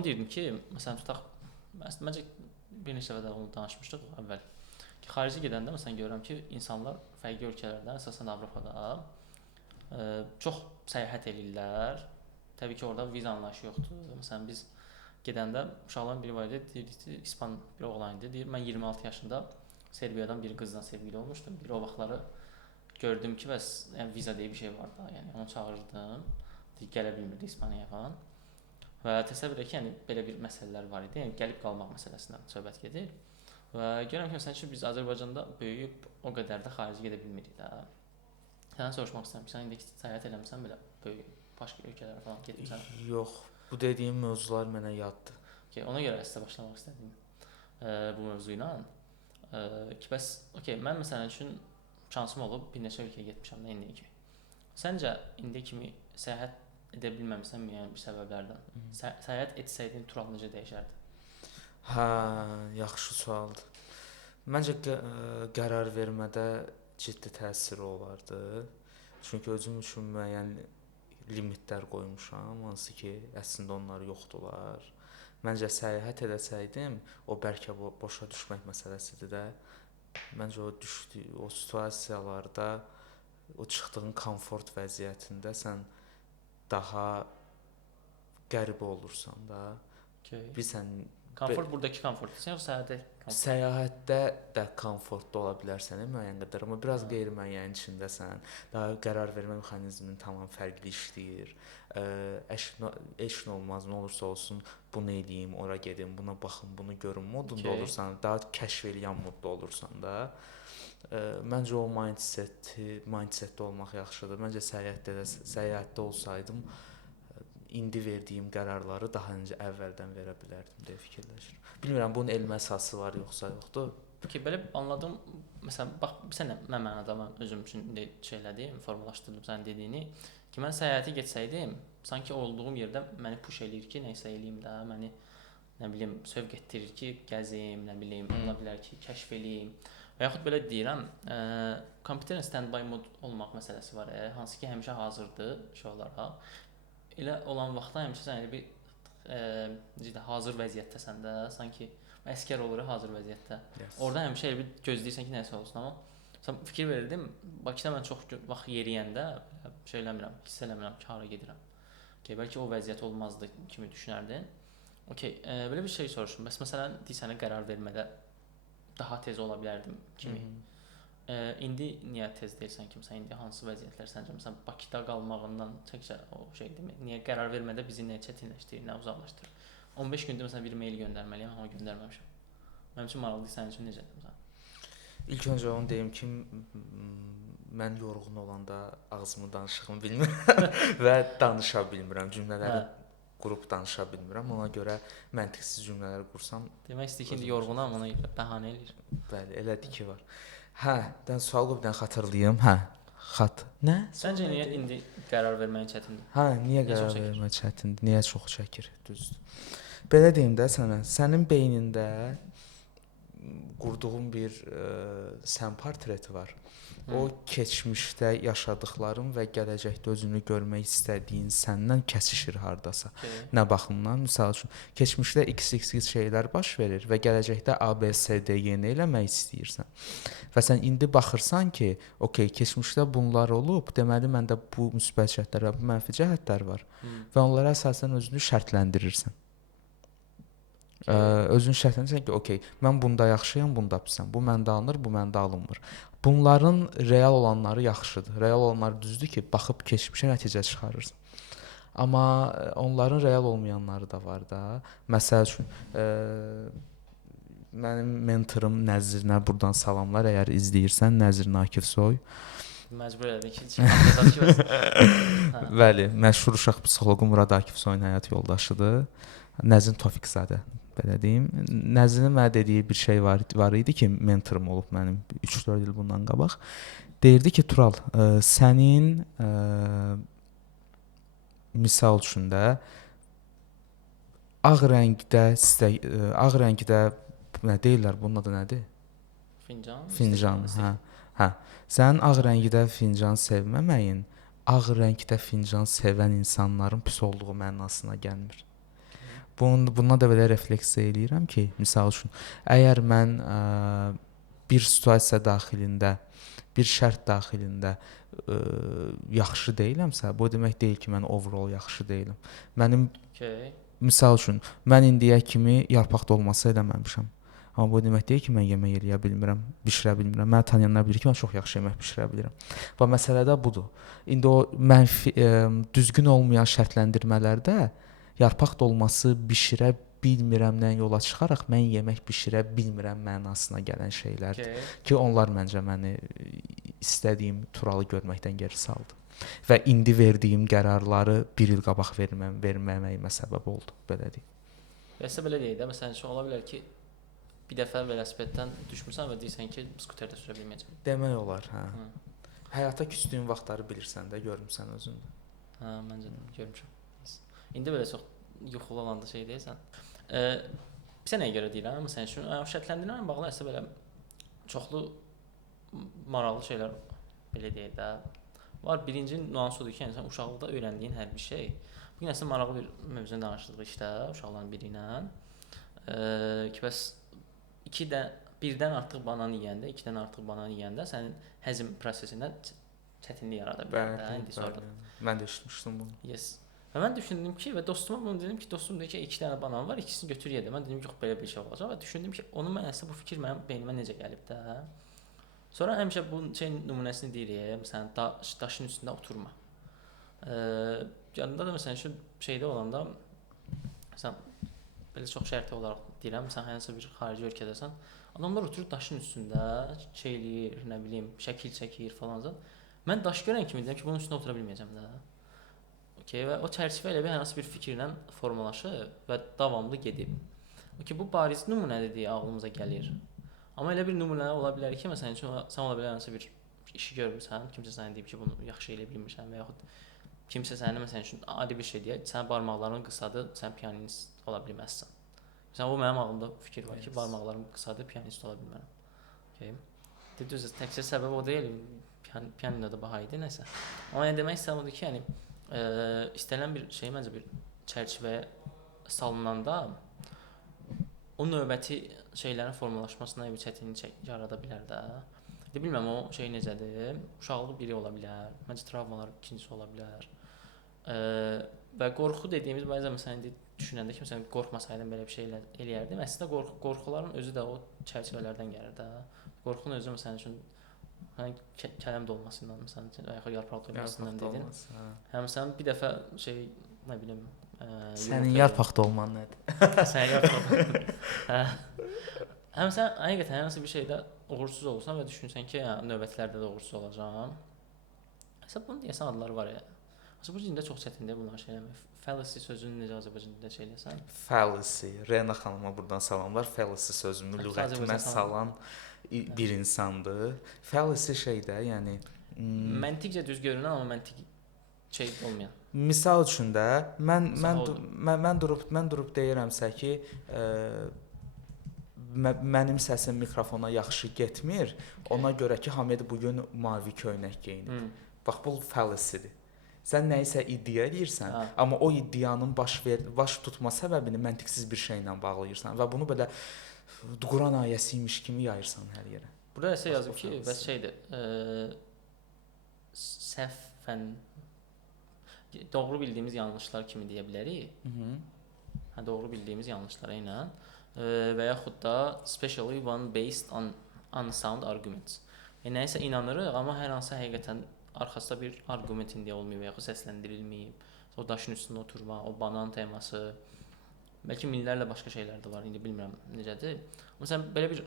onu deyirdim ki, məsələn tutaq, məncə bir neçə dəfə onu danışmışdıq əvvəl. Ki, xarici gedəndə məsələn görürəm ki, insanlar fərqli ölkələrdən, əsasən Avropada çox səyahət edirlər. Təbii ki, orada viza anlayışı yoxdur. Məsələn biz gedəndə uşaqların biri var idi, deyirdi ki, İspan bir oğlan idi. Deyir, mən 26 yaşında Serbiyadan bir qızla sevgili olmuşdum. Bir o vaxtları gördüm ki, bəs yəni viza deyə bir şey var da, yəni onu çağırdım. Deyir, gələ bilmirdi İspaniyaya falan. Və təsəvvür et ki, yəni belə bir məsələlər var idi. Yəni gəlib qalmaq məsələsindən söhbət gedir. Və görürəm ki, məsələn ki, biz Azərbaycanda böyüyüb o qədər də xarici gedə bilmirik də. Səndən soruşmaq istəyirəm ki, sən indi səyahət eləmisən belə böyük başqa ölkələrə falan getmisən? Yox, bu dediyim mövzular mənə yaddır. Okay, ona görə sizə başlamaq istədim bu mövzu ilə. Ki, bəs, mən məsələn üçün şansım olub bir neçə ölkəyə getmişəm də indiyə kimi. Səncə indiyə kimi səyahət edə bilməmisən müəyyən bir səbəblərdən? Səyahət etsəydin Tural necə dəyişərdi? Hə, yaxşı sualdır. Məncə qərar vermədə ciddi təsiri olardı. Çünki özüm üçün müəyyən limitlər qoymuşam, hansı ki, əslində onlar yoxdular. Məncə səyahət edəsəydim, o bəlkə boşa düşmək məsələsidir də. Məncə o situasiyalarda, o çıxdığın komfort vəziyyətində sən daha qəribə olursan da. Bilirsən, komfort buradakı komfortdur, yoxsa səyahətdə komfort? Səyahətdə də komfortlu ola bilərsən müəyyən qədər, amma biraz qeyri-müəyyən içindəsən. Daha qərar vermə mexanizmin tamam fərqli işləyir. Eşin olmaz, nə olursa olsun bunu eləyim, ora gedim, buna baxım, bunu görüm modunda olursan, daha kəşf eləyən modda olursan da. Məncə o mindsetdə olmaq yaxşıdır. Məncə səyahətdə olsaydım indi verdiyim qərarları daha öncə əvvəldən verə bilərdim deyə fikirləşirəm. Bilmirəm bunun elmi əsası var yoxsa yoxdur. Belə anladım. Məsələn, bax, sən nə mənada mən özüm üçün şeylədim, formalaşdırdım sənin dediyini ki, mən səyahətə getsəydim, sanki olduğum yerdə məni push eləyir ki, nəsə eləyim də, məni nə bilim sövq etdirir ki, gəzim, nə bilim, ola bilər ki, kəşf eləyim. Və yaxud belə deyirəm, kompüterin standby mod olmaq məsələsi var, hansı ki, həmişə hazırdır şey olaraq. Elə olan vaxtda həmişə sən elə bir hazır vəziyyətdəsən də, sanki əskər olur hazır vəziyyətdə. Yes. Orada həmişə elə bir gözləyirsən ki, nəsə olsun, amma sən fikir verirdim, Bakıda mən çox vaxt yeriyəndə şey eləmirəm, hiss eləmirəm ki, hara gedirəm. Bəlkə o vəziyyət olmazdı kimi düşünərdin. Belə bir şey soruşum. Bəs məsələn, sənə qərar vermədə daha tez ola bilərdim kimi. İndi niyə tez deyilsən kimsə? İndi hansı vəziyyətlər səncə məsələn Bakıda qalmağından təkcə o şeydirmi? Niyə qərar vermədə bizi nə çətinləşdirir, nə uzaqlaşdırır? 15 gündə məsələn bir mail göndərməliyəm, amma göndərməmişəm. Mənim üçün maraqlıdır, sənin üçün necədir məsələn? İlk öncə onu deyim ki, mən yorğun olanda ağzımı danışığımı bilmirəm və danışa bilmirəm, cümlələri qurub danışa bilmirəm. Ona görə məntiqsiz cümlələr qursam. Demək istəyir ki, indi yorğunam, ona görə bəhanə eləyir. Bəli, elədir ki var. Sual bir dənə xatırlayım. Nə? Səncə niyə indi qərar verməyin çətindir? Niyə qərar vermək çətindir? Niyə çox çəkir? Düzdür. Belə deyim də sənə, sənin beynində qurduğun bir sən portreti var. O keçmişdə yaşadıkların və gələcəkdə özünü görmək istədiyin səndən kəsişir hardasa. Nə baxımdan? Məsəl üçün, keçmişdə XXX şeylər baş verir və gələcəkdə ABCD yeni eləmək istəyirsən. Və sən indi baxırsan ki, keçmişdə bunlar olub, deməli məndə bu müsbət cəhətlər və bu mənfi cəhətlər var. Və onlara əsasən özünü şərtləndirirsən. Özünü şərtləndirirsən ki, mən bunda yaxşıyam, bunda pisəm. Bu məndə alınır, bu məndə alınmır. Bunların real olanları yaxşıdır. Real olanları düzdür ki, baxıb keçmişə nəticə çıxarırsan. Amma onların real olmayanları da var da. Məsəl üçün, mənim mentorum Nəzrinə buradan salamlar, əgər izləyirsən, Nəzir Nakifsoy. Məcbur edin ki, Bəli, məşhur uşaq psixoloqu Murad Akifsoyun həyat yoldaşıdır. Nəzrin Tofiqzadə. Belə deyim. Nəzrinin mənə dediyi bir şey var idi ki, mentorum olub mənim 3-4 il bundan qabaq. Deyirdi ki, Tural, sənin misal üçün də ağ rəngdə nə deyirlər, bunun adı nədir? Fincan. Sənin ağ rəngdə fincan sevməməyin, ağ rəngdə fincan sevən insanların pis olduğu mənasına gəlmir. Bununla da belə refleksiya eləyirəm ki, misal üçün, əgər mən bir situasiya daxilində, bir şərt daxilində yaxşı deyiləmsə, bu demək deyil ki, mən overall yaxşı deyiləm. Mənim misal üçün, mən indiyə kimi yarpaq dolması eləməmişəm. Amma bu demək deyil ki, mən yemək eləyə bilmirəm, bişirə bilmirəm. Məni tanıyanlar bilir ki, mən çox yaxşı yemək bişirə bilirəm. Və məsələ də budur. İndi o mənfi, düzgün olmayan şərtləndirmələrdə yarpaq dolması bişirə bilmirəmdən yola çıxaraq mən yemək bişirə bilmirəm mənasına gələn şeylərdir ki, onlar məncə məni istədiyim Turalı görməkdən geri saldı. Və indi verdiyim qərarları bir il qabaq verməməyimə səbəb oldu, belə deyim. Bəs belə deyək də, məsələn, ola bilər ki, bir dəfə velosipeddən düşmüsən və deyirsən ki, skuterdə sürə bilməyəcəm. Demək olar, hə. Həyata küsdüyün vaxtları bilirsən də, görmüsən özün də. Hə, məncə də görmüşəm. İndi belə çox yuxulu olanda şey deyirsən. Bizə nəyə görə deyirəm? Məsələn, şu şərtləndirmə ilə bağlı əslində belə çoxlu maraqlı şeylər belə deyək də var. Birinci nüans odur ki, yəni sən uşaqlıqda öyrəndiyin hər bir şey. Bu gün əslində maraqlı bir mövzunu danışdıq işdə uşaqların biri ilə. Ki bəs birdən artıq banan yeyəndə, 2-dən artıq banan yeyəndə sənin həzm prosesində çətinlik yarada bilər də. İndi sonra mən də eşitmişdim bunu. Yes. Və mən düşündüm ki, və dostuma bunu dedim ki, dostum deyir ki, 2 dənə banan var, ikisini götür ye də. Mən dedim yox, belə bir şey olacaq və düşündüm ki, onun mənəsə bu fikir mənim beynimə necə gəlib də. Sonra həmişə bu şey nümunəsini deyirik, məsələn, daşın üstündə oturma. Yanında da məsələn şu şeydə olanda məsələn belə çox şərti olaraq deyirəm, məsələn, hansısa bir xarici ölkədəsən, adamlar oturur daşın üstündə, şey eləyir, nə bilim, şəkil çəkir falan. Mən daş görən kimi deyirəm ki, bunun üstündə otura bilməyəcəm də. Okay, və o çərçivə ilə bir hansı bir fikirlə formalaşır və davamlı gedib. Okay, bu bariz nümunədir deyə ağlımıza gəlir. Amma elə bir nümunə ola bilər ki, məsələn, sən ola bilər hansı bir işi görmüsən, kimsə sənə deyib ki, bunu yaxşı elə bilmirsən və yaxud kimsə sənə məsələn üçün adi bir şey deyir, sən barmaqlarını qısadı, sən pianist ola bilməzsən. Məsələn, o mənim ağlımda fikir var ki, barmaqlarımı qısadı, pianist ola bilmərəm. Okay. Düzdür, təkcə səbəb o deyil, pianino da baha idi, nəsə. Amma yəni demək istəyirəm odur ki, yəni istənilən bir şey məncə bir çərçivəyə salınanda o növbəti şeylərin formalaşmasına bir çətinlik yarada bilər də. Bilmirəm o şey necədir. Uşaqlıq biri ola bilər. Məncə travmalar ikincisi ola bilər. Və qorxu dediyimiz bəzən məsələn indi düşünəndə ki, məsələn qorxmasaydım belə bir şey eləyərdim. Əslində qorxuların özü də o çərçivələrdən gəlir də. Qorxunun özü məsələn üçün kələm dolmasından məsələn yaxud yarpaq dolmasından dedin. Hə məsələn bir dəfə şey nə bilim sənin yarpaq dolman nədir? Sənin yarpaq. Hə. Həmsən həqiqətən hansı bir şeydə uğursuz olsan və düşünsən ki, növbətlərdə də uğursuz olacağam. Məsələn bunun deyəsən adları var ya. Məsələn bu dildə çox çətindir bunlar şey eləmək. Fallacy sözünü necə Azərbaycan dilində şey eləsən? Fallacy. Rena xanıma buradan salamlar. Fallacy sözünü lüğətimə salan bir insandır. Fallacy şeydə, yəni məntiqcə düz görünən amma məntiq şey olmayan. Misal üçün də mən durub deyirəmsə ki, mənim səsim mikrofona yaxşı getmir. Ona görə ki, Hamid bu gün mavi köynək geyinib. Bax bu fallacydir. Sən nəyisə iddia edirsən, amma o iddianın baş tutma səbəbini məntiqsiz bir şeylə bağlayırsan və bunu belə Quran ayəsiymiş kimi yayırsan hər yerə. Burada isə yazıb ki, bəs şeydir. Səhvən doğru bildiyimiz yanlışlar kimi deyə bilərik. Hə, doğru bildiyimiz yanlışlar ilə və yaxud da specially one based on unsound arguments. Nəyisə inanırıq, amma hər hansı həqiqətən arxasında bir arqument indi olmayıb, yaxud səsləndirilməyib. O daşın üstündə oturma, o banan teması, bəlkə minlərlə başqa şeylər də var. İndi bilmirəm necədir. Məsələn belə bir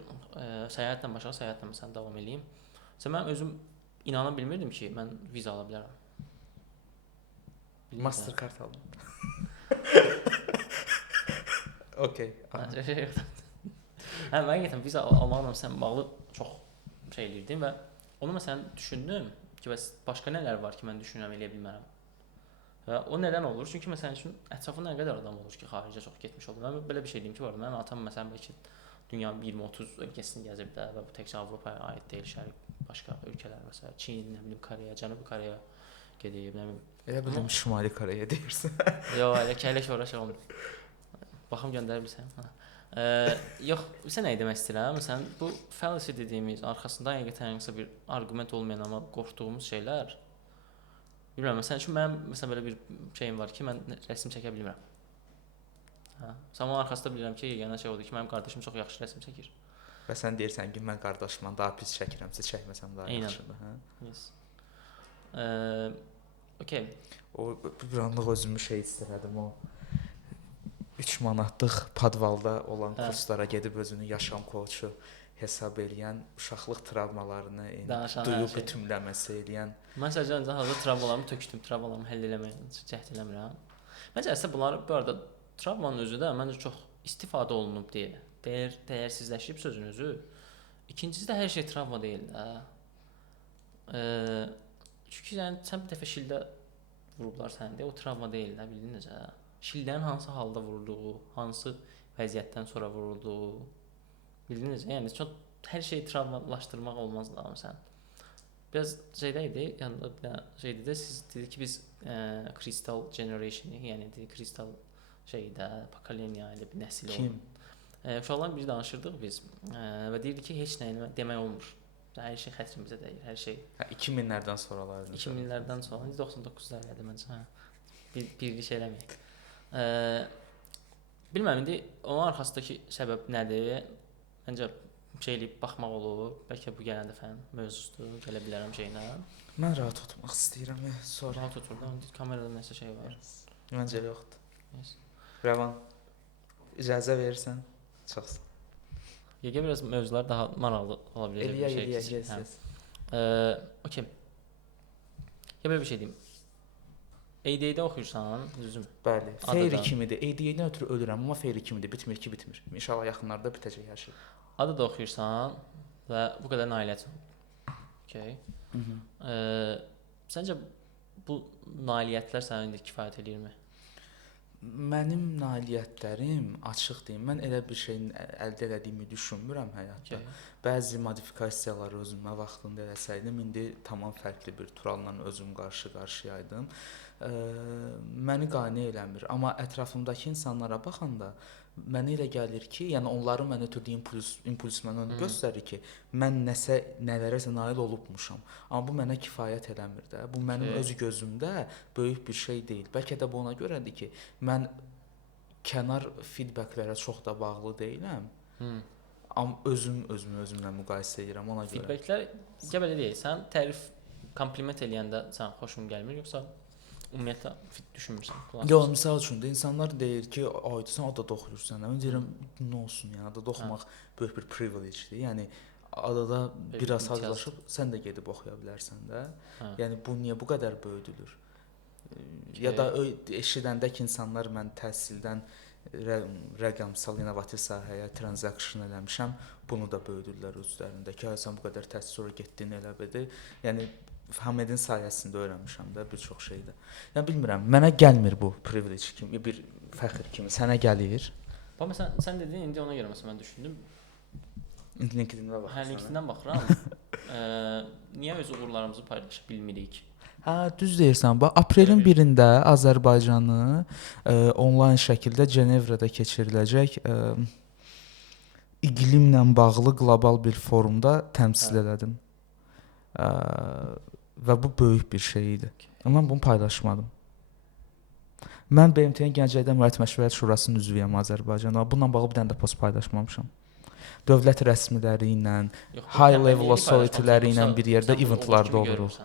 səyahətlə başqa səyahətlə məsələn davam edeyim. Məsələn mən özüm inana bilmirdim ki, mən viza ala bilərəm. Mastercard aldım. Okay. Hə, həqiqətən viza almaqla sən bağlı çox şey elirdim və onu məsələn düşündüm ki, bəs başqa nələr var ki, mən düşünürəm eləyə bilmərəm. Və o nədən olur? Çünki məsələn üçün ətrafında nə qədər adam olur ki, xaricə çox getmiş olur. Mən belə bir şey deyim ki, var. Mənim atam məsələn bəlkə dünyanın 20-30 ölkəsini gəzib də və bu təkcə Avropaya aid deyil, şərq başqa ölkələr məsələn Çin, nə bilim Koreya, Cənubi Koreya gedib, nə bilim. Elə bildim Şimali Koreya deyirsən. Yox, elə ki ora şey olmur. Baxım göndərə bilirsən. Yox, sən nə demək istəyirəm? Məsələn, bu fallacy dediyimiz arxasında həqiqətən hansı bir arqument olmayan amma qorxduğumuz şeylər. Bilmirəm, məsələn, çünki mənim məsələn belə bir şeyim var ki, mən rəsm çəkə bilmirəm. Hə. Amma arxasında bilirəm ki, yeganə şey odur ki, mənim qardaşım çox yaxşı rəsm çəkir. Və sən deyirsən ki, mən qardaşımdan daha pis çəkirəmsə, çəkməsəm daha yaxşıdır, hə? Yes. Okay. O bir anlıq özümü şey istədim, o 3 manatlıq podvalda olan kurslara gedib özünü yaşam koçu hesab eləyən, uşaqlıq travmalarını duyub bütünləməsi eləyən. Mən sadəcə hazır travmalarımı tökdüm, travmalarımı həll eləməyə cəhd eləmirəm. Məncə əslində bunlar bu arada travmanın özü də məncə çox istifadə olunub deyə. Dəyərsizləşib sözün özü. İkincisi də hər şey travma deyil də. Çünki sən bir dəfə şildə vurublar səndə, o travma deyil də, bildin necə? Şillərin hansı halda vurulduğu, hansı vəziyyətdən sonra vurulduğu, bildin necə? Yəni çox hər şeyi travmalaşdırmaq olmaz da məsələn. Biraz şeydə idi, yanında bir dənə şey dedi, siz dedi ki biz Crystal Generation, yəni Crystal şeydə pokoleniya ilə bir nəsil oldu. Uşaqlarla bir danışırdıq biz və deyirdi ki heç nə demək olmur. Hər şey xətrimizə dəyir, hər şey. 2000-lərdən sonralardı. 2000-lərdən sonra 99-lərdə məncə, hə. Birlik eləməyək. Bilməm indi onun arxasındakı səbəb nədir? Məncə şey eləyib baxmaq olur. Bəlkə bu gələn dəfənin mövzusudur, gələ bilərəm şeylə. Mən rahat tutmaq istəyirəm. Sonra rahat otur da. Kamerada nəsə şey var. Məncə yoxdur. Yes. Rəvan, icazə verirsən? Çox. Yəqə biraz mövzular daha maraqlı ola biləcək bir şey. Okay. Ya belə bir şey deyim. ADA-də oxuyursan, düzüm? Bəli. Feyri kimidir. ADA-dən ötürü ölürəm, amma feyri kimidir. Bitmir ki, bitmir. İnşallah yaxınlarda bitəcək hər şey. Adada oxuyursan və bu qədər nailiyyət. Okay. Səncə bu nailiyyətlər sənə indi kifayət eləyirmi? Mənim nailiyyətlərim, açıq deyim, mən elə bir şeyin əldə etdiyimi düşünmürəm həyatda. Bəzi modifikasiyaları özümə vaxtında eləsəydim, indi tamam fərqli bir Turalla özüm qarşı-qarşıyaydım. Məni qane eləmir, amma ətrafımdakı insanlara baxanda mənə elə gəlir ki, yəni onların mənə ötürdüyü impuls mənə göstərir ki, mən nələrəsə nail olubmuşam. Amma bu mənə kifayət eləmir də. Bu mənim öz gözümdə böyük bir şey deyil. Bəlkə də bu ona görədir ki, mən kənar feedbacklərə çox da bağlı deyiləm. Amma özümlə müqayisə edirəm ona görə. Feedbacklər belə deyil. Sən tərif, kompliment eləyəndə sən xoşun gəlmir, yoxsa ümumiyyətlə düşünmürsən? Yox, misal üçün də insanlar deyir ki, "Ay, sən adada oxuyursan." Mən deyirəm, "Nə olsun ya, adada oxumaq böyük bir privilegedir." Yəni adada biraz hazırlaşıb sən də gedib oxuya bilərsən də. Yəni bu niyə bu qədər böyüdülür? Ya da eşidəndə ki, insanlar mən təhsildən rəqəmsal innovativ sahəyə transaction eləmişəm, bunu da böyüdürlər özlərində ki, sən bu qədər təhsil sonra getdin elə belə. Yəni Hamedin sayəsində öyrənmişəm də bir çox şeydə. Yəni bilmirəm, mənə gəlmir bu privilege kimi, bir fəxr kimi. Sənə gəlir? Bax məsələn, sən dediyin indi ona görə məsələn mən düşündüm. LinkedIn-də baxırsan. Hə, LinkedIn-dən baxıram. Niyə öz uğurlarımızı paylaşa bilmirik? Hə, düz deyirsən. Bax, aprelin 1-də Azərbaycanı onlayn şəkildə Cenevrədə keçiriləcək iqlimlə bağlı qlobal bir forumda təmsil elədim. Və bu böyük bir şey idi. Amma mən bunu paylaşmadım. Mən BMT-nin Gənclikdə Müəllif Məşvərət Şurasının üzvüyəm Azərbaycanda. Bununla bağlı bir dənə də post paylaşmamışam. Dövlət rəsmiləri ilə, high level authority-ləri ilə bir yerdə eventlarda oluruq.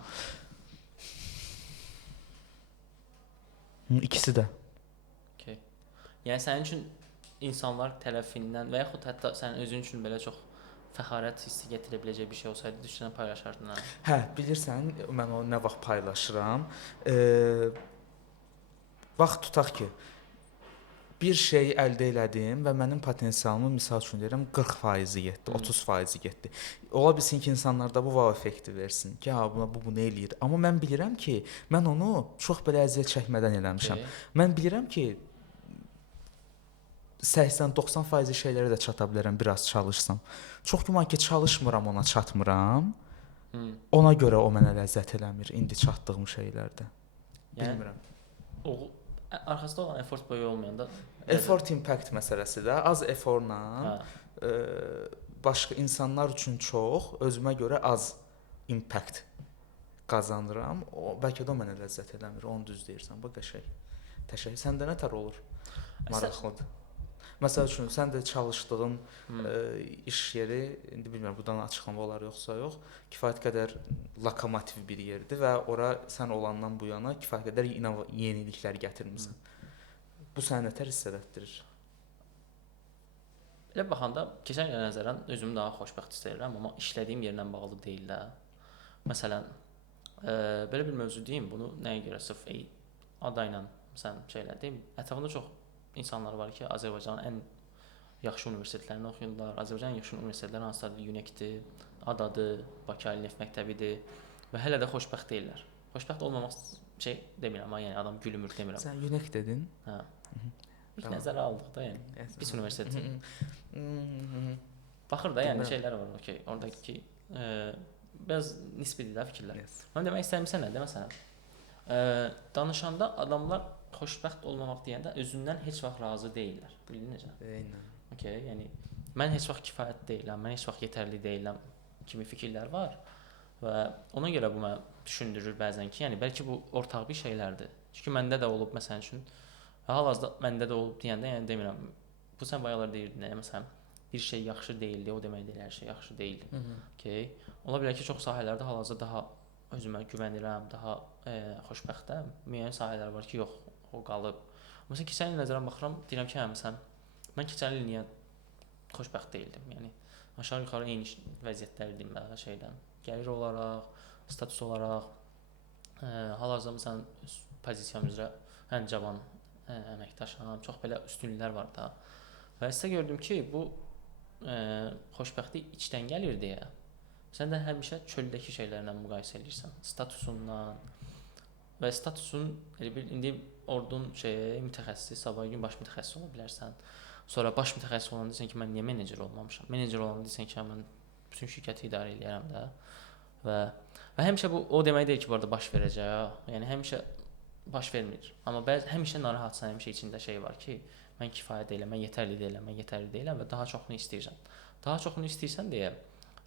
İkisi də. Okay. Yəni sənin üçün insanlar tərəfindən və yaxud hətta sənin özün üçün belə çox fəxarət hissi gətirə biləcək bir şey olsaydı düşünən paylaşardın ha? Hə, bilirsən, mən onu nə vaxt paylaşıram? Vaxt tutaq ki, bir şey əldə elədim və mənim potensialımın misal üçün deyirəm 40% getdi, 30% getdi. Ola bilsin ki, insanlarda bu wow effekti versin ki, ha bu bunu eləyir. Amma mən bilirəm ki, mən onu çox belə əziyyət çəkmədən eləmişəm. Mən bilirəm ki, 80-90% şeylərə də çata bilərəm biraz çalışsam. Çox güman ki, çalışmıram, ona çatmıram. Ona görə o mənə ləzzət eləmir indi çatdığım şeylərdə. Bilmirəm. arxasında olan effort böyük olmayanda Effort impact məsələsi də az effortla hə, başqa insanlar üçün çox, özümə görə az impact qazanıram. O bəlkə də o mənə ləzzət eləmir. Onu düz deyirsən. Bu qəşəng. Təşəkkür. Səndə nə tər olur? Maraqlıdır. Məsəl üçün sən də çalışdığın iş yeri, indi bilmirəm burdan açıqlama olar yoxsa yox, kifayət qədər lokomotiv bir yerdir və ora sən olandan bu yana kifayət qədər yeniliklər gətirmisən. Bu səni nə tər hiss etdirir? Elə baxanda keçən ilə nəzərən özümü daha xoşbəxt hiss edirəm, amma işlədiyim yerlə bağlı deyil də. Məsələn, belə bir mövzu deyim, bunu nəyə görə sırf adayla sən elədim. Ətrafında çox insanlar var ki, Azərbaycanın ən yaxşı universitetlərini oxuyurlar. Azərbaycanın yaxşı universitetləri hansılardır? UNEK-dir, ADA-dır, Bakı Ali Neft Məktəbidir və hələ də xoşbəxt deyillər. Xoşbəxt olmamaq demirəm, amma yəni adam gülmür demirəm. Sən UNEK dedin? Hə. İlk nəzərə aldıq da, yəni. Pis universitet. Baxır da, yəni şeylər var, okey. Oradakı biraz nisbidir də fikirlər. Mən demək istəyirəm nədir məsələn? Danışanda adamlar xoşbəxt olmamaq deyəndə özündən heç vaxt razı deyillər. Bildin necə? Eynən. Okay, yəni mən heç vaxt kifayət deyiləm, mən heç vaxt yetərli deyiləm kimi fikirlər var və ona görə bu mənə düşündürür bəzən ki, yəni bəlkə bu ortaq bir şeylərdir. Çünki məndə də olub məsəl üçün hal-hazırda məndə də olub deyəndə, yəni demirəm. Bu sən bayaqlar deyirdin, məsələn, bir şey yaxşı deyildi, o demək deyil, hər şey yaxşı deyil. Okay. Ola bilər ki, çox sahələrdə hal-hazırda daha özümə güvənirəm, daha xoşbəxtəm. Müəyyən sahələr var ki, yox, o qalıb. Məsələn, keçən il nəzərən baxıram, deyirəm ki, məsələn, mən keçən il niyə xoşbəxt deyildim? Yəni aşağı-yuxarı eyni vəziyyətlərdəyim mən şeydən. Gəlir olaraq, status olaraq, hal-hazırda məsələn pozisiyam üzrə ən cavan əməkdaşam, çox belə üstünlüklər var da. Və sizə gördüm ki, bu xoşbəxtlik içdən gəlir deyə sən də həmişə çöldəki şeylərlə müqayisə edirsən, statusundan və statusun indi ordun mütəxəssis, sabah gün baş mütəxəssis ola bilərsən. Sonra baş mütəxəssis olanda deyirsən ki, mən niyə menecer olmamışam? Menecer olanda deyirsən ki, mən bütün şirkəti idarə edərəm də. Və həmişə bu o demək deyil ki, bu arada baş verəcək. Yəni həmişə baş vermir. Amma həmişə narahatsan, həmişə içində şey var ki, mən kifayət deyiləm, mən yetərli deyiləm və daha çoxunu istəyirsən. Daha çoxunu istəyirsən deyə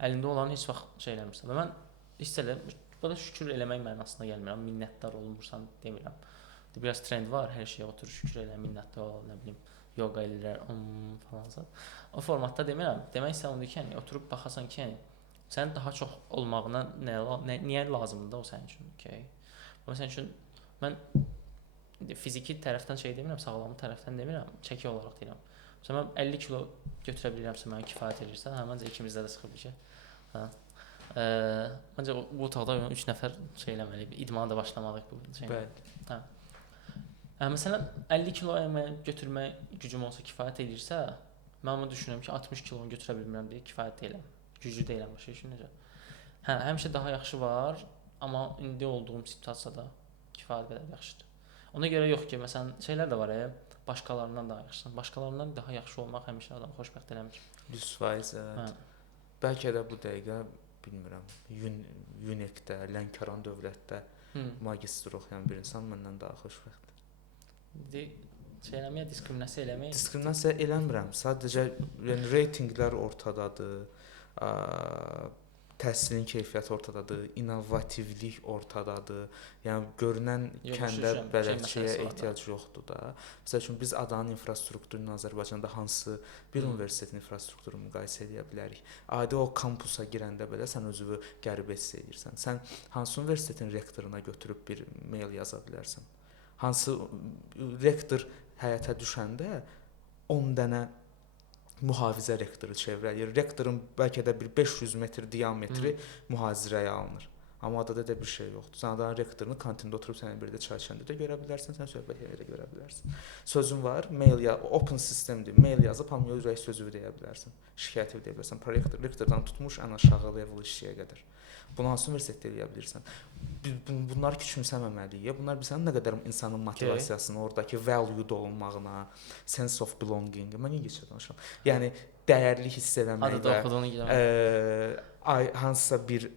əlində olan heç vaxt şey eləmirsən. Və mən hiss edirəm, burada şükür eləmək mənasına gəlmirəm, minnətdar olmursan demirəm. Biraz trend var, hər şeyə otur, şükür elə, minnətdar ol, nə bilim, yoga eləyirlər, falansa. O formatda demirəm. Demək istəyirəm ki, yəni oturub baxasan ki, yəni sənin daha çox olmağına niyə lazımdır o sənin üçün, okay? Məsələn üçün mən fiziki tərəfdən şey demirəm, sağlamlıq tərəfdən demirəm, çəki olaraq deyirəm. Məsələn, mən 50 kilo götürə bilirəmsə, mənə kifayət edirsə, məncə ikimizdə də çıxıb ki. Məncə bu otaqda 3 nəfər şey eləməliyik, idmana da başlamalıyıq bu şeylə. Bəli. Məsələn, 50 kilo götürmək gücüm olsa kifayət edirsə, mən onu düşünürəm ki, 60 kilonu götürə bilmirəm deyə kifayət deyiləm. Güclü deyiləm başa düşün necə. Həmişə daha yaxşı var, amma indi olduğum situasiyada kifayət qədər yaxşıdır. Ona görə yox ki, məsələn, şeylər də var, başqalarından daha yaxşısan. Başqalarından daha yaxşı olmaq həmişə adamı xoşbəxt eləmir. 100% evet. Bəlkə də bu dəqiqə bilmirəm, UNEK-də, Lənkəran dövlətdə magistr oxuyan bir insan məndən daha xoşbəxtdir. Diskriminasiya eləmək? Diskriminasiya eləmirəm. Sadəcə yəni reytinqlər ortadadır. Təhsilin keyfiyyəti ortadadır, innovativlik ortadadır. Yəni görünən kəndə bələdçiyə ehtiyac yoxdur da. Məsəl üçün biz adanın infrastrukturunu Azərbaycanda hansı bir universitetin infrastrukturunu müqayisə edə bilərik? Adi o kampusa girəndə belə sən özünü qəribə hiss edirsən. Sən hansı universitetin rektoruna götürüb bir mail yaza bilərsən? Hansı rektor həyata düşəndə 10 dənə mühafizə rektoru çevrələyir. Rektorun bəlkə də bir 500 metr diametri mühazirəyə alınır. Amma adada da bir şey yoxdur. Sən adanın rektorunu kantində oturub sənə bir də çay içəndə də görə bilərsən, sən söhbət edə görə bilərsən. Sözün var, open sistemdir. Mail yazıb hamıya ürək sözü deyə bilərsən. Şikayət edə bilərsən. Rektordan tutmuş ən aşağı level işçiyə qədər. Bunu hansı universitetdə eləyə bilirsən? Bunlar küçümsəməməliyik. Bunlar bilirsən nə qədər insanın motivasiyasını, oradakı valued olunmağına, sense of belonging, mən İngiliscə danışıram. Yəni dəyərli hiss eləmək və hansısa bir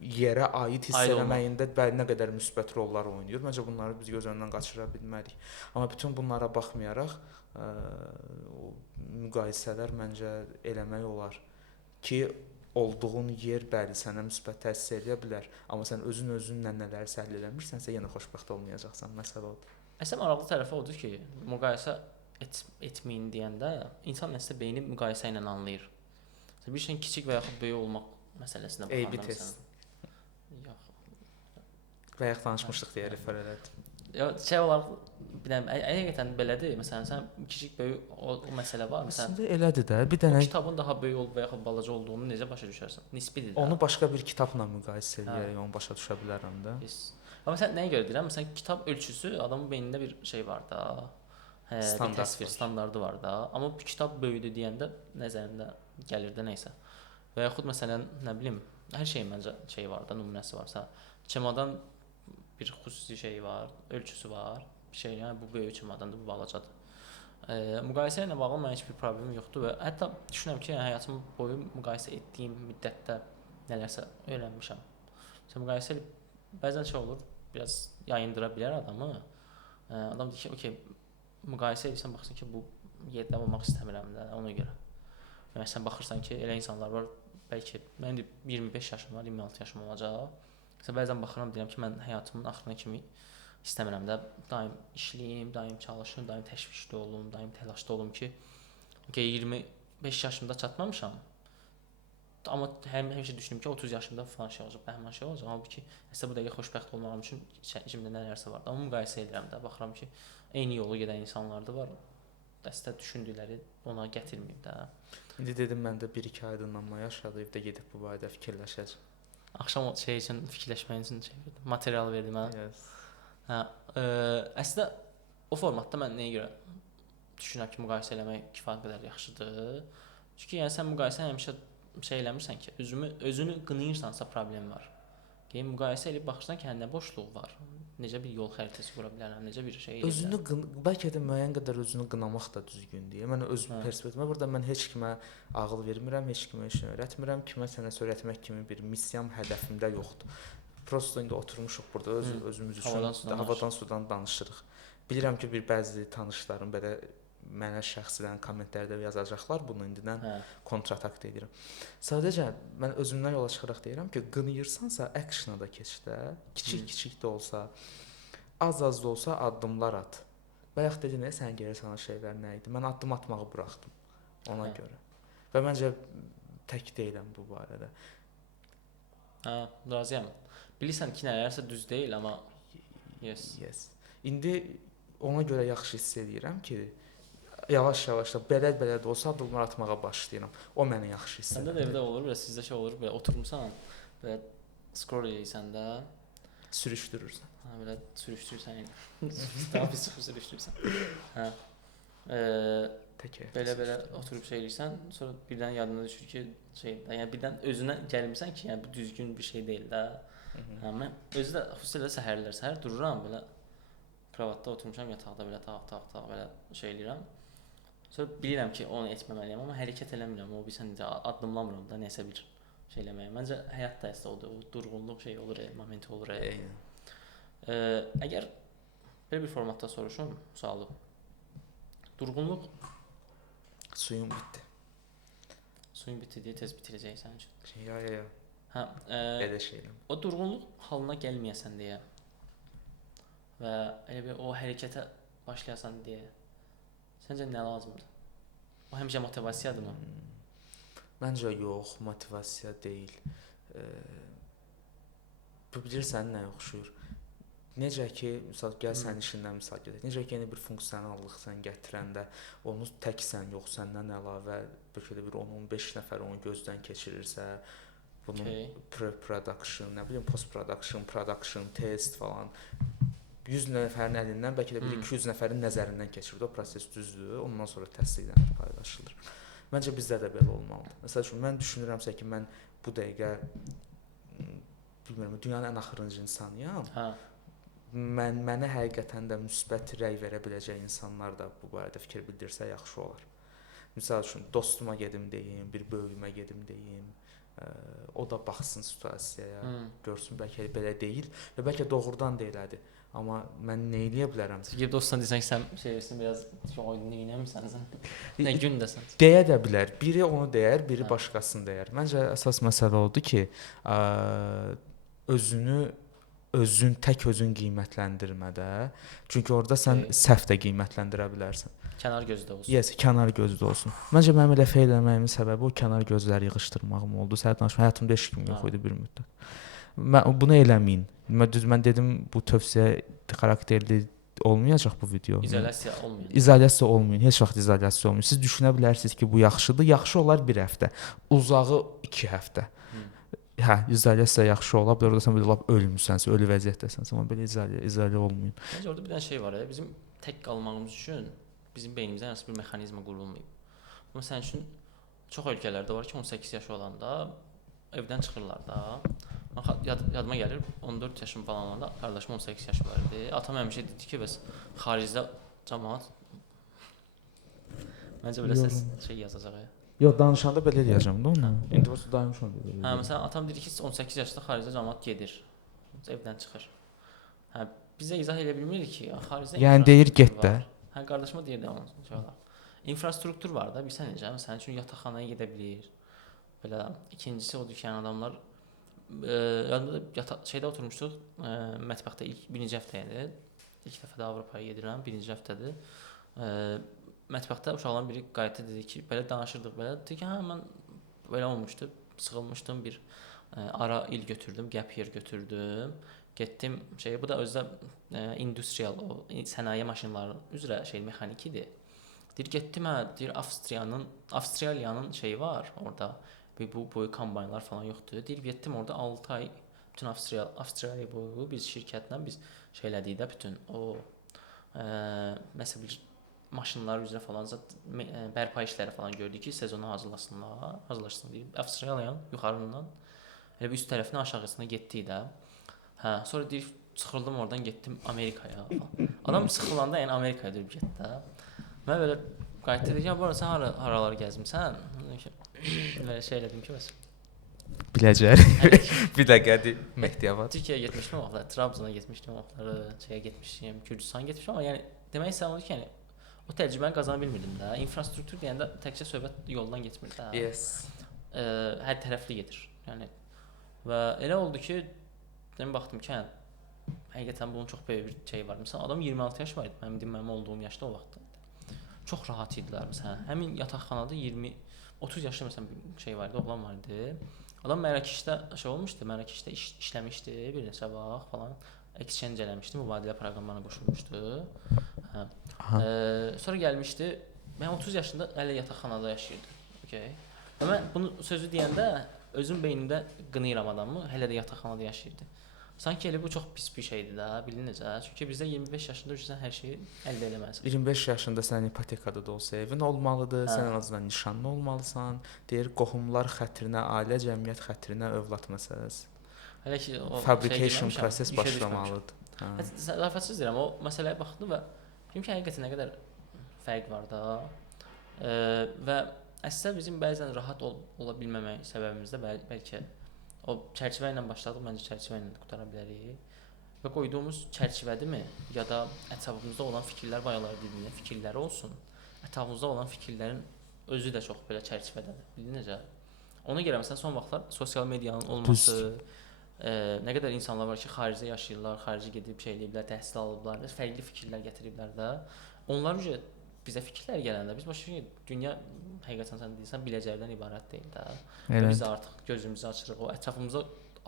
yerə aid hiss Aid olmaq. eləməyində nə qədər müsbət rollar oynayır. Məncə bunları biz göz önündən qaçıra bilmərik. Amma bütün bunlara baxmayaraq o müqayisələr məncə eləmək olar ki, olduğun yer bəli sənə müsbət təsir edə bilər, amma sən özünlə nələri həll eləmirsənsə yenə xoşbəxt olmayacaqsan. Məsələ odur. Əsas maraqlı tərəfi odur ki, müqayisə etməyin deyəndə insan nəsə beyni müqayisə ilə anlayır. Məsələn, bir şeyin kiçik və yaxud böyük olmaq məsələsinə A/B baxanda test. Yox. Bayaq danışmışdıq deyə refer elədim. Yox, şey olaraq bilmirəm, həqiqətən belədir. Məsələn, sən kiçik böyük o məsələ var. Məsələn, Əslində elədir də. Bir dənə kitabın daha böyük olub və yaxud balaca olduğunu necə başa düşərsən? Nisbidir də. onu başqa bir kitabla müqayisə edərək onu başa düşə bilərəm də. Yes. Amma sən nəyə görə deyirəm? Məsələn, kitab ölçüsü adamın beynində bir şey var da. Bir təsvir standardı var da. Amma bir kitab böyüdür deyəndə nəzərində gəlir də nəysə. Və yaxud məsələn, nə bilim, hər şeyin məncə şey var da, nümunəsi varsa. Çemadan bir xüsusi şey var, ölçüsü var. Bir şey, yəni bu böyük çemadandır, bu balacadır. Müqayisə ilə bağlı mənim heç bir problemim yoxdur və hətta düşünürəm ki, yəni, həyatım boyu müqayisə etdiyim müddətdə nələrsə öyrənmişəm. Məsələn, müqayisə bəzən şey olur, biraz yayındıra bilər adamı. Adam deyir ki, okey, müqayisə edirsən, baxsan ki, bu yerdə olmaq istəmirəm də, ona görə. Yəni sən baxırsan ki, elə insanlar var, bəlkə mənim 25 yaşım var, 26 yaşım olacaq. Məsələn, bəzən baxıram, deyirəm ki, mən həyatımın axırına kimi istəmirəm də, daim işləyim, daim çalışım, daim təşvişli olum, daim təlaşda olum ki, okey, 25 yaşımda çatmamışam. Amma həmişə düşündüm ki, 30 yaşımda falan şey olacaq, bəhman şey olacaq. Halbuki əslində bu dəqiqə xoşbəxt olmağım üçün içimdə nələrsə var. Amma müqayisə edirəm də, baxıram ki, eyni yolu gedən insanlar da var. Dəstə düşündükləri ona gətirməyib də. İndi dedim mən də 1-2 aydınlanma yaşadı, evdə gedib bu barədə fikirləşəcəm. Axşam o şey üçün fikirləşmək üçün çevirdim. Material verdim mənə. Yes. Hə, əslində o formatda mən nəyə görə düşünürəm ki, müqayisə eləmək kifayət qədər yaxşıdır. Çünki yəni sən müqayisə həmişə şey eləmirsən ki, özünü qınayırsansa problem var. Müqayisə edib baxırsan ki, hə nə boşluq var. Necə bir yol xəritəsi qura bilərəm, necə bir şey özünü bəlkə də müəyyən qədər özünü qınamaq da düzgündür. Mən öz perspektivimə burada mən heç kimə ağıl vermirəm, heç kimə işini öyrətmirəm, kimə sənəsə öyrətmək kimi bir missiyam, hədəfimdə yoxdur. Prosto indi oturmuşuq burada özümüz üçün havadan sudan danışırıq. Bilirəm ki, bir bəzi tanışlarım belə mənə şəxsilə kommentlərdə yazacaqlar, bunu indidən kontratak edirəm. Sadəcə mən özümdən yola çıxaraq deyirəm ki, qınayırsansa actiona da keç də, kiçik də olsa, az da olsa addımlar at. Bayaq dedin, sən geri salan şeylər nə idi? Mən addım atmağı buraxdım ona görə. Və məncə tək deyiləm bu barədə. Hə, razıyam. Bilirsən ki, nələrsə düz deyil, amma yes. İndi ona görə yaxşı hiss edirəm ki, yavaş-yavaş da belə də olsa addımlar atmağa başlayıram. O məni yaxşı hiss edir. Səndə də evdə olur, belə sizdə şey olur, belə oturmusan, belə scroll edirsən də, sürüşdürürsən. Hə, belə sürüşdürürsən. Daha pis sürüşdürürsən. Hə. Belə oturub şey edirsən, sonra birdən yadına düşür ki, yəni birdən özünə gəlmirsən ki, yəni bu düzgün bir şey deyil də. Hə, mən özü də xüsusilə səhər dururam belə kravatda oturmuşam yataqda belə taq belə şey eləyirəm. Sonra bilirəm ki, onu etməməliyəm, amma hərəkət eləmirəm. O bilsən necə addımlamıram da nəsə bir şey eləməyə. Məncə həyat da əsas odur. O durğunluq şey olur, momenti olur. Əgər belə bir formatda soruşum sualı. Durğunluq suyun bitdi. Suyun bitdi deyə tez bitirəcəksən üçün. Ya. Hə, elə şeylər. O durğunluq halına gəlməyəsən deyə və elə bir o hərəkətə başlayasan deyə səncə nə lazımdır? O həmişə motivasiyadırmı? Məncə yox, motivasiya deyil. Bu bilirsən nəyə oxşuyur? Necə ki, məsəl gəl sənin işindən misal götürək. Necə ki, yeni bir funksionallıq sən gətirəndə onu təksən yox, səndən əlavə bəlkə də bir 10-15 nəfər onu gözdən keçirirsə, bunun pre-production, nə bilim post-production, production, test falan 100 nəfərin əlindən bəlkə də bir 200 nəfərin nəzərindən keçirir. O proses düzdür. Ondan sonra təsdiqlənir, paylaşılır. Məncə bizdə də belə olmalıdır. Məsəl üçün mən düşünürəmsə ki, mən bu dəqiqə bilmirəm, dünyanın ən axırıncı insanıyam. Mənə həqiqətən də müsbət rəy verə biləcək insanlar da bu barədə fikir bildirsə yaxşı olar. Məsəl üçün dostuma gedim deyim, bir böyüyümə gedim deyim, O da baxsın situasiyaya, Hmm. görsün bəlkə belə deyil və bəlkə doğrudan da elədi. Amma mən nə eləyə bilərəm? Gidib dostuna desən ki, sən şeysən biraz oyunu eləmirsən sən. Nə gündəsən? Deyə də bilər. Biri onu deyər, biri Hə. başqasını deyər. Məncə əsas məsələ odur ki, özün tək özün qiymətləndirmədə, çünki orada sən səhv də qiymətləndirə bilərsən. Kənar gözdə olsun. Yes, kənar gözdə olsun. Məncə mənim elə feil eləməyimin səbəbi o kənar gözləri yığışdırmağım oldu. Səhət danışma həyatımda heç kim yox idi bir müddət. Mən bunu eləməyin. Mən dedim bu tövsiyə xarakterli olmayacaq bu video. İzolyasiya olmayacaq. İzolyasiya olmayın. Heç vaxt izolyasiya olmayın. Siz düşünə bilərsiniz ki, bu yaxşıdır. Yaxşı olar 1 həftə. Uzağı 2 həftə. Hə, izolyasiya yaxşı ola bilər. Orada sən belə lap ölmüsənsə, ölü vəziyyətdəsənsə, amma belə izolya olmayın. Məncə orada bir dənə şey var, bizim tək qalmağımız üçün bizim beynimizdə hansı bir mexanizm qurulmayıb. Amma sənin üçün çox ölkələrdə var ki, 18 yaş olanda evdən çıxırlar da. Yadıma gəlir, 14 yaşım falan olanda qardaşım 18 yaşı var idi. Atam həmişə dedi ki, bəs xaricdə cəmaət məncə belə səs şey yazacaq ya. Yox, danışanda belə deyəcəm də onu. İndi vəsə danışmam belə. Hə, məsələn, atam dedi ki, 18 yaşda xaricdə cəmaət gedir. Evdən çıxır. Hə, bizə izah edə bilmirik ki, xaricdə yəni deyir get də. Hə, qardaşıma deyirdi amma inşallah. İnfrastruktur var da, bilsən necə? Məsələn üçün yataqxanaya gedə bilir. Belə ikincisi odur ki, yəni adamlar şeydə oturmuşduq, mətbəxdə ilk birinci həftə idi. İlk dəfə də Avropaya gedirəm, birinci həftədir. Mətbəxdə uşaqların biri qayıtdı dedi ki, belə danışırdıq belə. Dedi ki, hə mən belə olmuşdu, sıxılmışdım bir ara il götürdüm, gap year götürdüm. Getdim bu da özdə industrial o sənaye maşınları üzrə mexanikidir. Deyir getdim deyir Avstraliyanın şeyi var orada. Bu boyu kombaynlar falan yoxdur. Deyir getdim orada 6 ay bütün Avstraliya boyu biz şirkətlə biz elədik də bütün o məsəl bir maşınlar üzrə falan bərpa işləri falan gördük ki, sezona hazırlaşsınlar deyib. Avstraliyanın yuxarından elə bir üst tərəfindən aşağısına getdik də. Hə, sonra deyir çıxıldım oradan getdim Amerikaya. Adam sıxılanda yəni Amerikaya dönüb getdi də. Mən belə qayıtdı dedi ki, "Bu sən haraları gəzmisən?" Belə şey elədim ki, bəs. Biləcək. Bir dəqiqə Mehdiyabad. Türkiyəyə getmişdim o vaxtlar, Trabzona getmişdim o vaxtlar, getmişdim, Gürcüstana getmişdim amma yəni demək istəyirəm ki, yəni o təcrübəni qazana bilmirdim də. İnfrastruktur deyəndə təkcə söhbət yoldan getmir də. Yes. Hər tərəfli gedir. Yəni və elə oldu ki, demin baxdım ki, həqiqətən bunun çox böyük bir şey var. Məsələn, adam 26 yaş var idi, mənim olduğum yaşda o vaxtda. Çox rahat idilər məsələn. Həmin yataqxanada 30 yaşlı məsələn bir var idi, oğlan var idi. Adam Mərakeşdə olmuşdu, Mərakeşdə işləmişdi bir neçə vaxt falan. Exchange eləmişdi, mübadilə proqramlarına qoşulmuşdu. Hə. Sonra gəlmişdi. Mən 30 yaşında hələ yataqxanada yaşayırdım. Okay. Və mən bunu sözü deyəndə özüm beynimdə qınayıram adamı, hələ də yataqxanada yaşayırdı. Sanki elə bu çox pis bir şeydir də, bildin necə? Çünki bizdə 25 yaşında sən hər şeyi əldə eləməlisən. 25 yaşında sənin ipotekada da olsa evin olmalıdır, sən ən azından nişanlı olmalısan. Deyir qohumlar xətrinə, ailə cəmiyyət xətrinə övlad məsələsi. Hələ ki o fabrication proses başlamalıdır. Zarafətsiz deyirəm, o məsələyə baxdım və dedim ki, həqiqətən nə qədər fərq var da. Və əslində bizim bəzən rahat ola bilməmək səbəbimiz də bəlkə o çərçivə ilə başladıq, məncə çərçivə ilə qutara bilərik. Və qoyduğumuz çərçivədirmi, ya da ətrafımızda olan fikirlər bayaqlar dediyim fikirləri olsun. Ətrafımızda olan fikirlərin özü də çox belə çərçivədədir. Bildin necə? Ona görə məsələn son vaxtlar sosial medianın olması, nə qədər insanlar var ki, xaricdə yaşayırlar, xarici gedib eləyiblər, təhsil alıblar, fərqli fikirlər gətiriblər də. Onlar üzrə bizə fikirlər gələndə biz başa düşürük ki, dünya həqiqətən sən deyirsən biləcəklərdən ibarət deyil də. Biz artıq gözümüzü açırıq, o ətrafımızda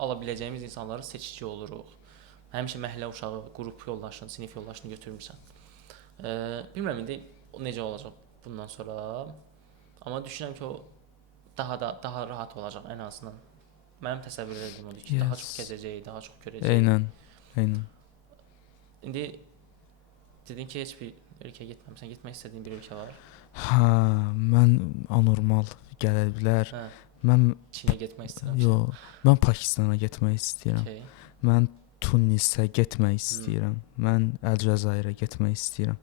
ala biləcəyimiz insanları seçici oluruq. Həmişə məhəllə uşağı, qrup yoldaşını, sinif yoldaşını götürmürsən. Bilmirəm indi necə olacaq bundan sonra. Amma düşünürəm ki, o daha rahat olacaq ən azından. Mənim təsəvvürlərim odur ki, daha çox gəzəcək, daha çox görəcək. Eynən. İndi dedin ki, heç bir ölkəyə getməmisən, getmək istədiyin bir ölkə var? Hə, mən anormal gələ bilər. Mən Çinə getmək istəyirəm. Yox, mən Pakistana getmək istəyirəm. Okay. Mən Tunisə getmək istəyirəm. Mən Əlcəzairə getmək istəyirəm.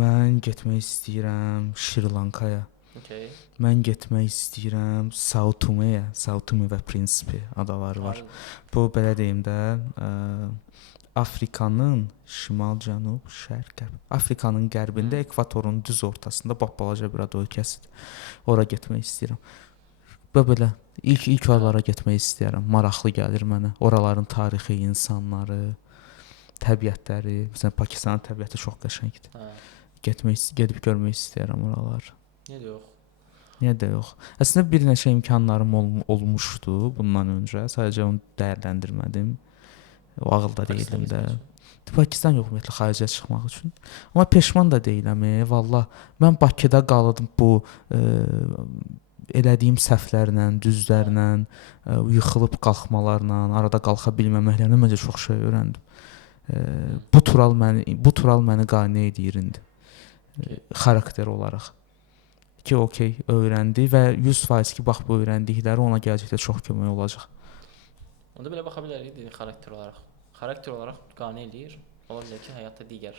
Mən getmək istəyirəm Şri Lankaya. Okay. Mən getmək istəyirəm Sao Tome'yə, Sao Tome və Principe adaları var. Bu belə deyim də, Afrikanın şimal, cənub, şərq, qərb. Afrikanın qərbində ekvatorun düz ortasında balaca bir ada ölkəsidir. Ora getmək istəyirəm. Belə ilk oralara getmək istəyirəm. Maraqlı gəlir mənə. Oraların tarixi, insanları, təbiətləri, məsələn Pakistanın təbiəti çox qəşəngdir. Gedib görmək istəyirəm oraları. Niyə də yox? Əslində bir neçə imkanlarım olmuşdu bundan öncə. Sadəcə onu dəyərləndirmədim. O ağılda deyildim də. Pakistan yox ümumiyyətlə xaricə çıxmaq üçün. Amma peşman da deyiləm. Vallah mən Bakıda qaldım bu elədiyim səhvlərlə, düzlərlə, yıxılıb qalxmalarla, arada qalxa bilməməklərlə məncə çox şey öyrəndim. Bu tural məni qane edir indi. Xarakter olaraq. Ki okey öyrəndi və 100% ki bax bu öyrəndikləri ona gələcəkdə çox kömək olacaq. Onda belə baxa bilərik xarakter olaraq. Xarakter olaraq qane eləyir. Ola bilər ki, həyatda digər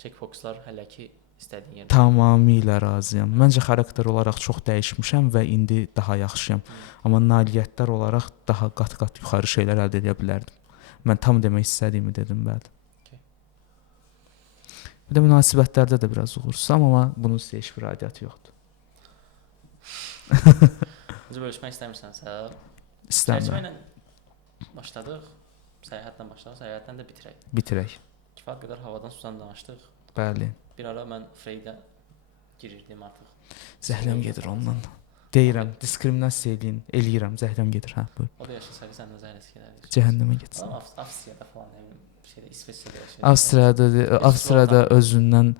checkboxlar hələ ki istədiyin yerdə. Tamamilə razıyam. Məncə xarakter olaraq çox dəyişmişəm və indi daha yaxşıyam. Amma nailiyyətlər olaraq daha qat-qat yuxarı şeylər əldə edə bilərdim. Mən tam demək istədiyimi dedim bəli. Bir də münasibətlərdə də biraz uğursam, amma bunun sizə heç bir aidiyyatı yoxdur. Necə bölüşmək istəmirsənsə? İstəmirəm. Çərçivə başladıq, səyahətlə başladıq, səyahətdən də bitirək. Bitirək. Kifayət qədər havadan sudan danışdıq. Bəli. Bir ara mən Freydə girirdim artıq. Zəhləm gedir ondan. Deyirəm, diskriminasiya eləyirəm, zəhləm gedir, hə, buyur. O da yaşasaydı səndən zəhləsi gedərdi. Cəhənnəmə getsin. Avstriyada falan, nə bilim, İsveçrədə yaşayır. Avstriyada özündən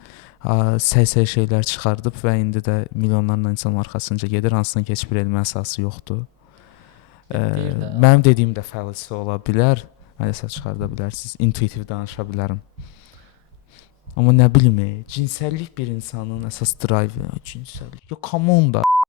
səy-səy şeylər çıxardıb və indi də milyonlarla insan arxasınca gedir, hansına heç bir elmi əsası yoxdur. Mənim dediyim də fəlsi ola bilər, məlesef çıxarda bilərsiniz, intuitiv danışa bilərəm. Amma nə bilim, cinsəllik bir insanın əsas drive, cinsəllik. Yo, come on da.